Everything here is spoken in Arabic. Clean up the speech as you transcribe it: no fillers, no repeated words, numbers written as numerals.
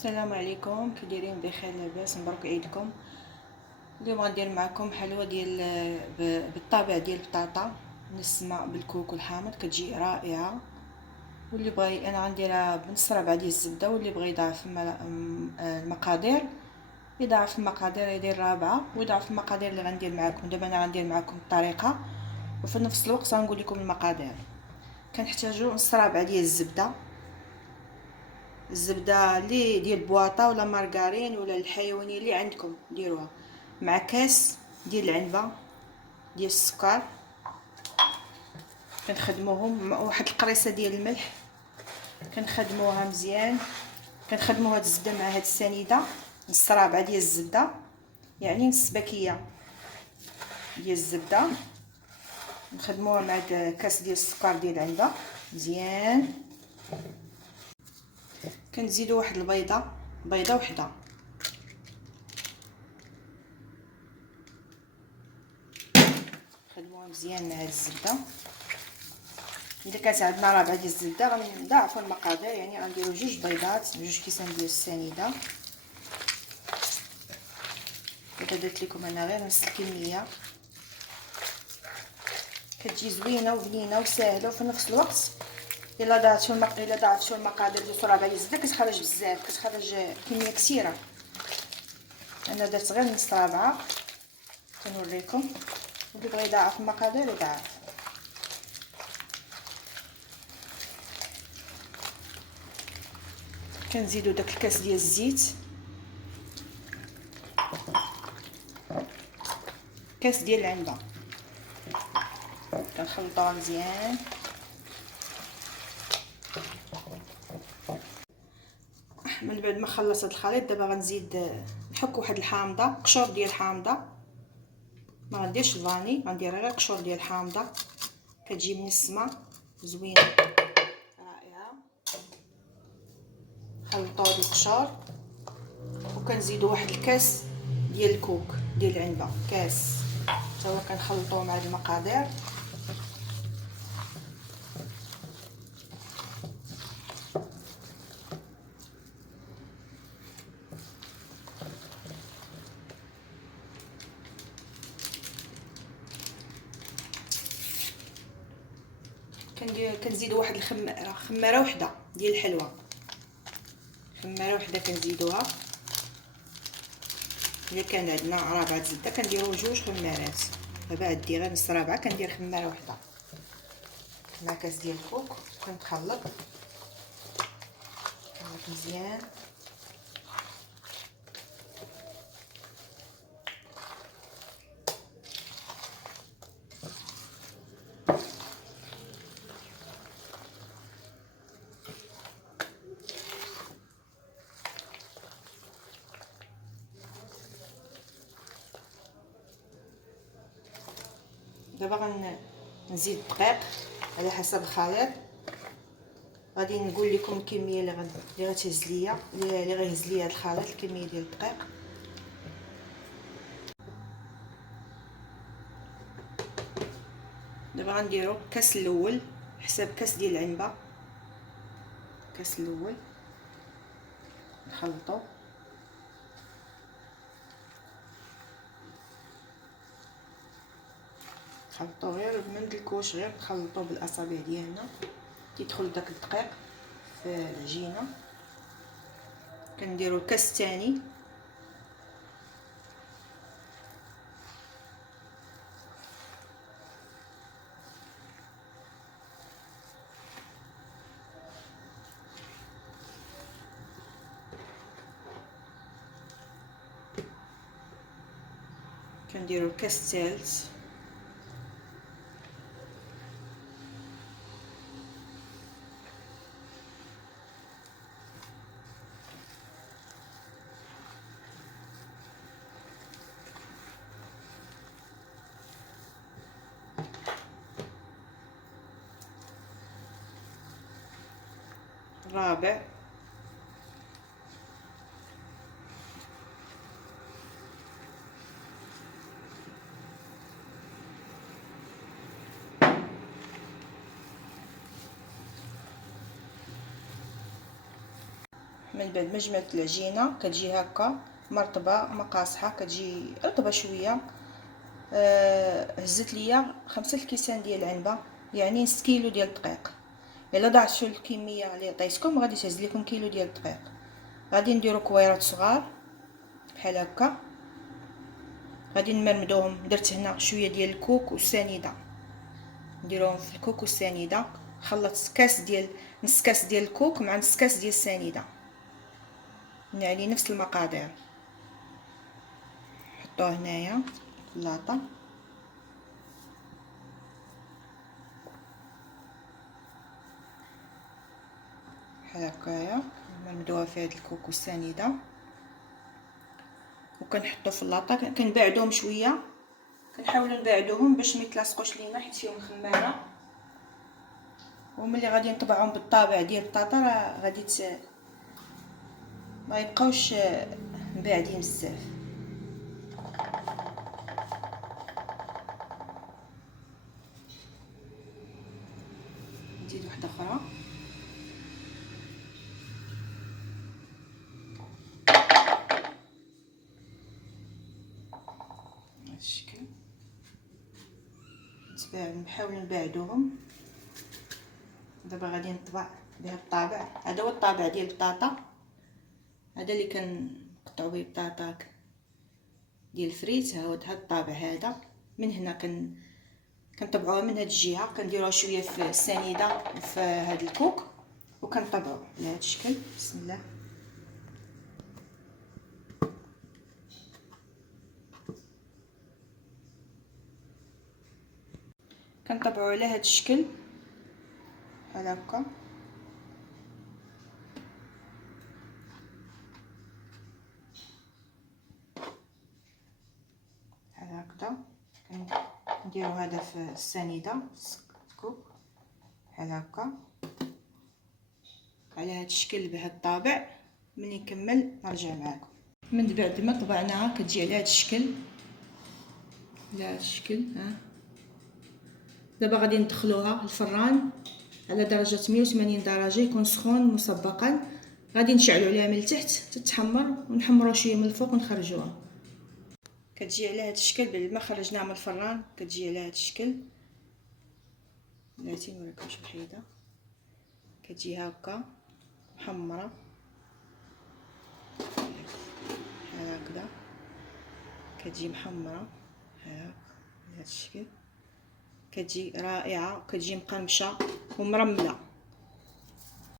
السلام عليكم، كي دايرين؟ بخير لاباس؟ مبروك عيدكم. اليوم غندير معكم حلوه ديال بالطابع ديال البطاطا بالسماء بالكوك والحامض، كتجي رائعه. واللي بغى انا غنديرها بنص ربعه ديال الزبده، واللي بغى يضاعف المقادير يضاعف المقادير، يدير رابعه ويضاعف المقادير اللي غندير معكم. دابا انا غندير معكم الطريقه وفي نفس الوقت غنقول لكم المقادير. كنحتاجو نص ربعه ديال الزبده اللي ديال بواطه ولا مارغرين ولا الحيوانيه اللي عندكم ديروها، مع كاس ديال العنبه ديال السكر. كنخدموهم واحد القريصه ديال الملح، كنخدموها مزيان. كنخدموا هاد الزبده مع هاد السنيده، نص رابعه ديال الزبده، يعني نص باكيه ديال الزبده. نخدموها مع كاس ديال السكر ديال العنبه مزيان. كنزيدوا واحد بيضه وحده، نخدموها مزيان مع الزبده. اذا كانت عندنا رابعه ديال الزبده غنضاعفوا المقادير، يعني غنديروا جوج بيضات بجوج كيسان ديال السنيده. اذا درت لكم انا غير نص الكميه كتجي زوينه وبنينه وساهله، وفي نفس الوقت الا ضاعفتوا المقادير ديال رابعه ديال الزبده كتخرج بزاف، كتخرج كميه كثيره. انا درت غير نص رابعه كنوريكم، واللي بغى يضاعف المقادير يضاعف. كنزيدوا داك الكاس ديال الزيت، كاس ديال العنبه، كنخلطوها مزيان. من بعد ما خلصت الخليط دابا غنزيد نحك واحد الحامضه، قشور ديال الحامضه، ما غنديرش الفاني، غندير غير قشور ديال الحامضه، كتجي من السما زوينه رائعه. خلطوا هاد القشور وكنزيدوا واحد الكاس ديال الكوك ديال العنبه، كاس حتى هو كنخلطوه مع المقادير. كنزيدوا واحد خماره وحده ديال الحلوه، خماره وحده كنزيدوها. الا كان عندنا رابعه زبده كنديروا جوج خمارات، دابا عندي غير نص رابعه كندير خماره وحده مع كاس ديال الكوك. كنخلط مزيان. دابا غنزيد الدقيق على حسب الخليط. غادي نقول لكم الكميه اللي غتهز ليا، اللي غيهز ليا هذا الخليط، الكميه ديال الدقيق. دابا غنديروا الكاس الاول حساب كاس ديال العنبه، الكاس الاول نخلطوا. خلطوا غير من الكوش، غير نخلطوا بالاصابع ديالنا تيدخل داك الدقيق في العجينه. كنديروا الكاس الثاني، كنديروا الكاس الثالث، الرابع، من بعد ما جمعت العجينه كتجي هكا مرطبه ما قاصحه، كتجي رطبه شويه. هزت ليا 5 الكيسان ديال العنبه، يعني نص كيلو ديال الدقيق. الا ضاعتوا الكميه اللي عطيتكم غادي تهز لكم كيلو ديال الدقيق. غادي نديرو كويرات صغار بحال هكا، غادي نمرمدوهم. درت هنا شويه ديال الكوك والسنيده، نديروهم في الكوك والسنيده. خلطت كاس ديال نص كاس ديال الكوك مع نص كاس ديال السنيده، يعني نفس المقادير. نحطوه هنايا في اللاطه بحال هكايا، نمدوها في هاد الكوك والسنيده وكنحطو في اللاطه. كنبعدوهم شويه، كنحاولوا نبعدوهم باش ما يتلاصقوش لينا حيت فيهم خماره. وملي غادي نطبعهم بالطابع ديال البطاطا راه غادي ما يبقاوش باعدين بزاف. نزيد واحده اخرى. بهذا الشكل نحاول نبعدوهم. دابا غادي نطبع بهذا الطابع. هذا هو الطابع ديال البطاطا، هذا اللي كنقطعوا به البطاطا ديال الفريت. ها هو هذا الطابع هذا. من هنا كنطبعوها من هذه الجهه، كنديروها شويه في السنيده وفي هذا الكوك وكنطبعوا على هذا الشكل. بسم الله. كنطبعوا على هذا الشكل بحال هكا. بحال هكذا نديروا هذا في السنيده الكوك بحال هكا على هذا الشكل بهذا الطابع. ملي نكمل نرجع معكم. من بعد ما طبعناها كتجي على هذا الشكل، على هذا الشكل. ها دابا غادي ندخلوها الفران على درجه 180 درجه، يكون سخون مسبقا. غادي نشعلوا عليها من التحت تتحمر ونحمروا شويه من الفوق ونخرجوها. كتجي على هذا الشكل بعد ما خرجناها من الفران، كتجي على هذا الشكل. بلاتي نوريكم شي وحيده كتجي هكا محمره بحال هكذا. كتجي محمره ها بهذا الشكل، كتجي رائعه، كتجي مقرمشه ومرمله.